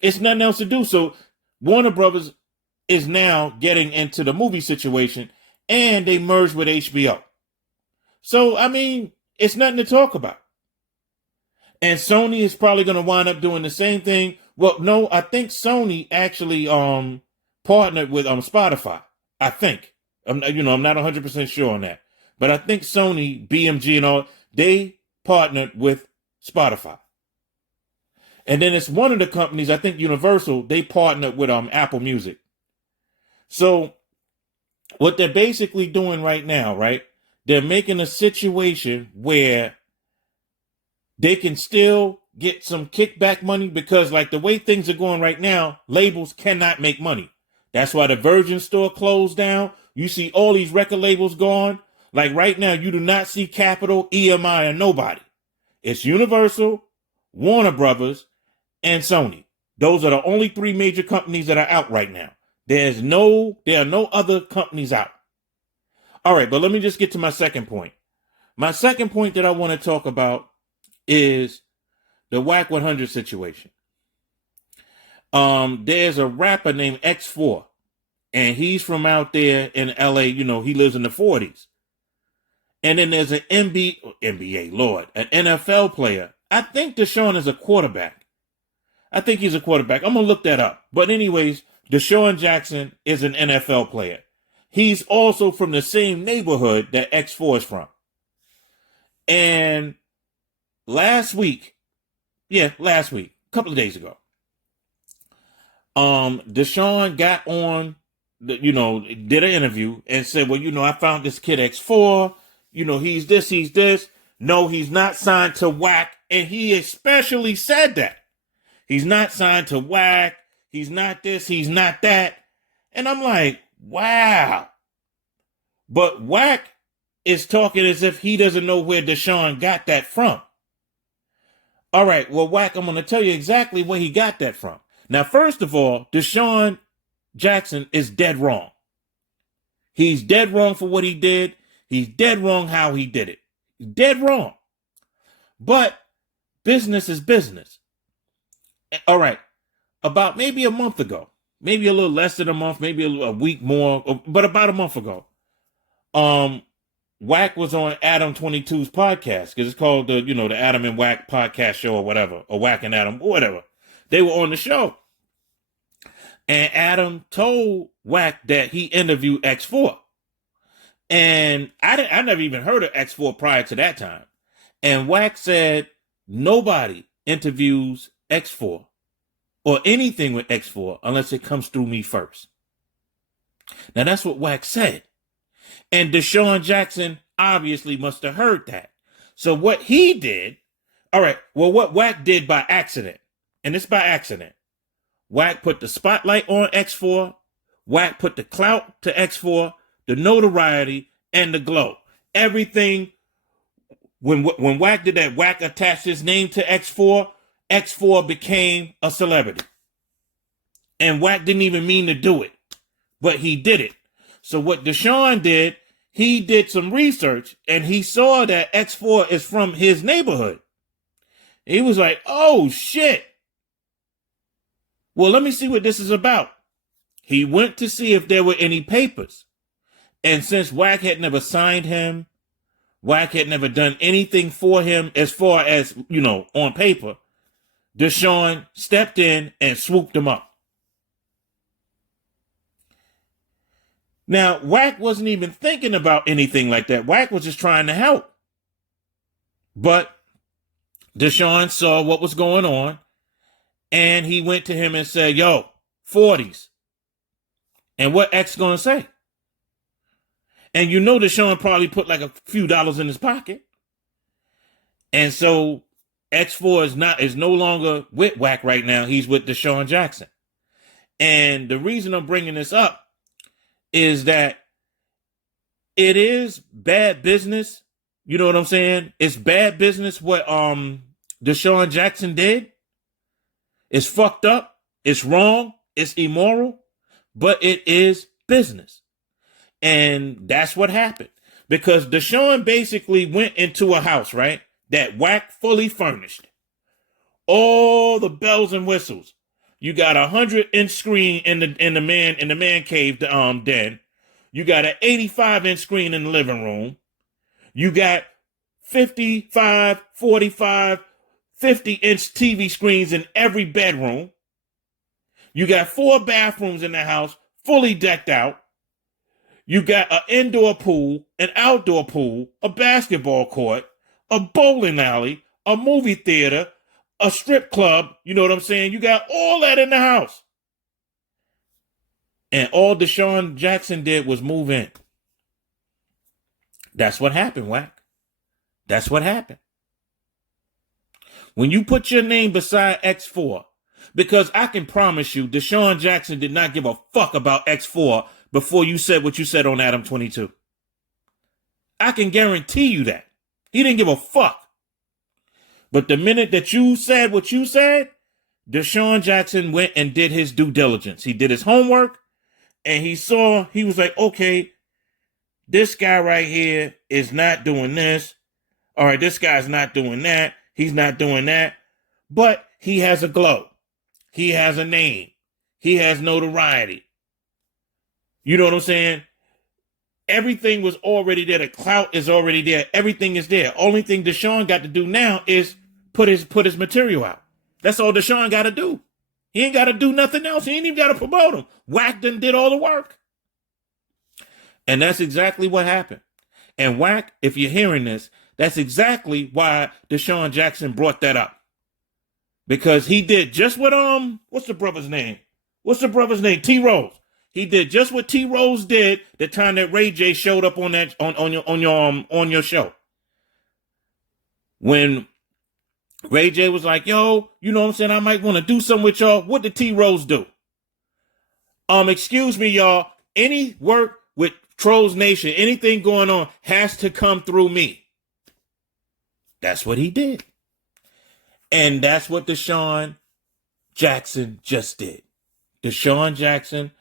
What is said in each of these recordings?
It's nothing else to do. So Warner Brothers is now getting into the movie situation, and they merged with HBO. So, I mean, it's nothing to talk about. And Sony is probably going to wind up doing the same thing. Well, no, I think Sony actually partnered with Spotify. I think. I'm not 100% sure on that. But I think Sony, BMG and all, they partnered with Spotify. And then it's one of the companies, I think Universal, they partnered with Apple Music. So what they're basically doing right now, right? They're making a situation where they can still get some kickback money because like the way things are going right now, labels cannot make money. That's why the Virgin store closed down. You see all these record labels gone. Like right now, you do not see Capitol, EMI, or nobody. It's Universal, Warner Brothers, and Sony. Those are the only three major companies that are out right now. There are no other companies out. All right, but let me just get to my second point. My second point that I want to talk about is the Wack 100 situation. There's a rapper named X4, and he's from out there in LA. You know, he lives in the 40s. And then there's an NBA, Lord, an NFL player. I think DeSean is a quarterback. I think he's a quarterback. I'm going to look that up. But anyways, DeSean Jackson is an NFL player. He's also from the same neighborhood that X4 is from. And last week, a couple of days ago, DeSean got on, did an interview and said, well, I found this kid X4. He's this. No, he's not signed to Wack. And he especially said that. He's not signed to Wack. He's not this. He's not that. And I'm like, wow. But Wack is talking as if he doesn't know where DeSean got that from. All right, well, Wack, I'm going to tell you exactly where he got that from. Now, first of all, DeSean Jackson is dead wrong. He's dead wrong for what he did. He's dead wrong how he did it. Dead wrong. But business is business. All right. About maybe a month ago, maybe a little less than a month, maybe a week more, but about a month ago, Wack was on Adam 22's podcast because it's called the Adam and Wack podcast show or whatever, or Wack and Adam, or whatever. They were on the show. And Adam told Wack that he interviewed X4. And I never even heard of X4 prior to that time. And Wack said, nobody interviews X4 or anything with X4 unless it comes through me first. Now, that's what Wack said. And DeSean Jackson obviously must have heard that. So what he did, what Wack did by accident, and it's by accident, Wack put the spotlight on X4, Wack put the clout to X4, the notoriety, and the glow. Everything, when Wack did that, Wack attached his name to X4, X4 became a celebrity. And Wack didn't even mean to do it, but he did it. So what DeSean did, he did some research, and he saw that X4 is from his neighborhood. He was like, oh, shit. Well, let me see what this is about. He went to see if there were any papers. And since Wack had never signed him, Wack had never done anything for him as far as, on paper, DeSean stepped in and swooped him up. Now, Wack wasn't even thinking about anything like that. Wack was just trying to help. But DeSean saw what was going on, and he went to him and said, yo, 40s. And what X going to say? And DeSean probably put like a few dollars in his pocket. And so X4 is no longer with Wack right now. He's with DeSean Jackson. And the reason I'm bringing this up is that it is bad business. You know what I'm saying? It's bad business what DeSean Jackson did. It's fucked up. It's wrong. It's immoral. But it is business. And that's what happened. Because DeSean basically went into a house, right, that Wack fully furnished. All the bells and whistles. You got 100-inch screen in the man cave den. You got an 85-inch screen in the living room. You got 55, 45, 50-inch TV screens in every bedroom. You got 4 bathrooms in the house, fully decked out. You got an indoor pool, an outdoor pool, a basketball court, a bowling alley, a movie theater, a strip club. You know what I'm saying? You got all that in the house. And all DeSean Jackson did was move in. That's what happened, Wack. That's what happened. When you put your name beside X4, because I can promise you, DeSean Jackson did not give a fuck about X4 before you said what you said on Adam 22. I can guarantee you that. He didn't give a fuck. But the minute that you said what you said, DeSean Jackson went and did his due diligence. He did his homework, and he was like, okay, this guy right here is not doing this. All right, this guy's not doing that. He's not doing that. But he has a glow. He has a name. He has notoriety. You know what I'm saying? Everything was already there. The clout is already there. Everything is there. Only thing DeSean got to do now is put his material out. That's all DeSean got to do. He ain't got to do nothing else. He ain't even got to promote him. Wack done did all the work. And that's exactly what happened. And Wack, if you're hearing this, that's exactly why DeSean Jackson brought that up. Because he did just what, what's the brother's name? T-Rose. He did just what T-Rose did the time that Ray J showed up on that on your show. When Ray J was like, yo, you know what I'm saying? I might want to do something with y'all. What did T-Rose do? Excuse me, y'all. Any work with Trolls Nation, anything going on has to come through me. That's what he did. And that's what DeSean Jackson just did. DeSean Jackson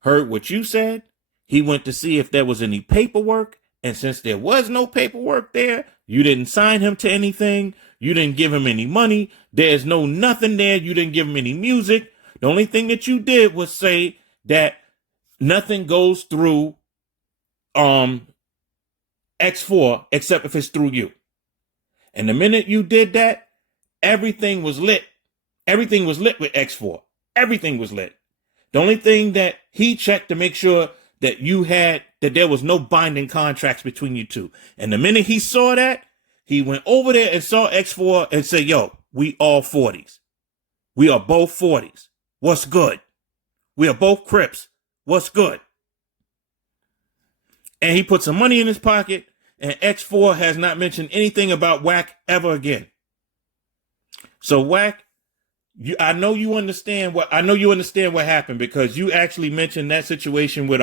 heard what you said. He went to see if there was any paperwork. And since there was no paperwork there, you didn't sign him to anything. You didn't give him any money. There's nothing there. You didn't give him any music. The only thing that you did was say that nothing goes through X4 except if it's through you. And the minute you did that, everything was lit. Everything was lit with X4. Everything was lit. The only thing that he checked to make sure that that there was no binding contracts between you two. And the minute he saw that, he went over there and saw X4 and said, yo, we all 40s. We are both 40s. What's good? We are both Crips. What's good? And he put some money in his pocket, and X4 has not mentioned anything about Wack ever again. So Wack, I know you understand what happened, because you actually mentioned that situation with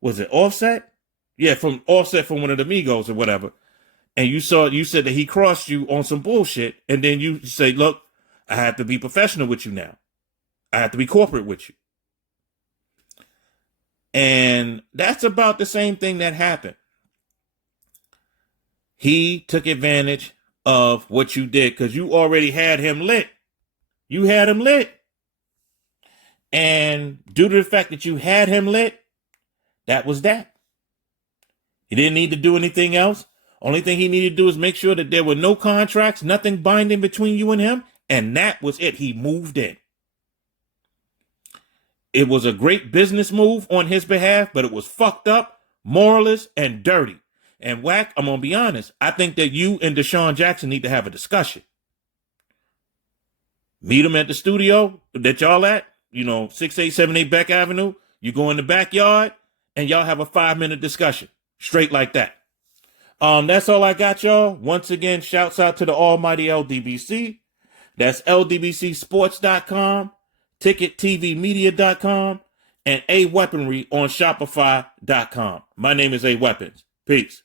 was it Offset? Yeah, from Offset from one of the Migos or whatever. And you said that he crossed you on some bullshit, and then you say, look, I have to be professional with you now. I have to be corporate with you. And that's about the same thing that happened. He took advantage of what you did because you already had him lit. You had him lit. And due to the fact that you had him lit, that was that. He didn't need to do anything else. Only thing he needed to do is make sure that there were no contracts, nothing binding between you and him. And that was it. He moved in. It was a great business move on his behalf, but it was fucked up, moralist, and dirty. And Wack, I'm going to be honest, I think that you and DeSean Jackson need to have a discussion. Meet him at the studio that y'all at, 6878 Beck Avenue. You go in the backyard and y'all have a 5-minute discussion. Straight like that. That's all I got, y'all. Once again, shouts out to the almighty LDBC. That's ldbcsports.com, ticketvmedia.com, and A Weaponry on Shopify.com. My name is A Weapons. Peace.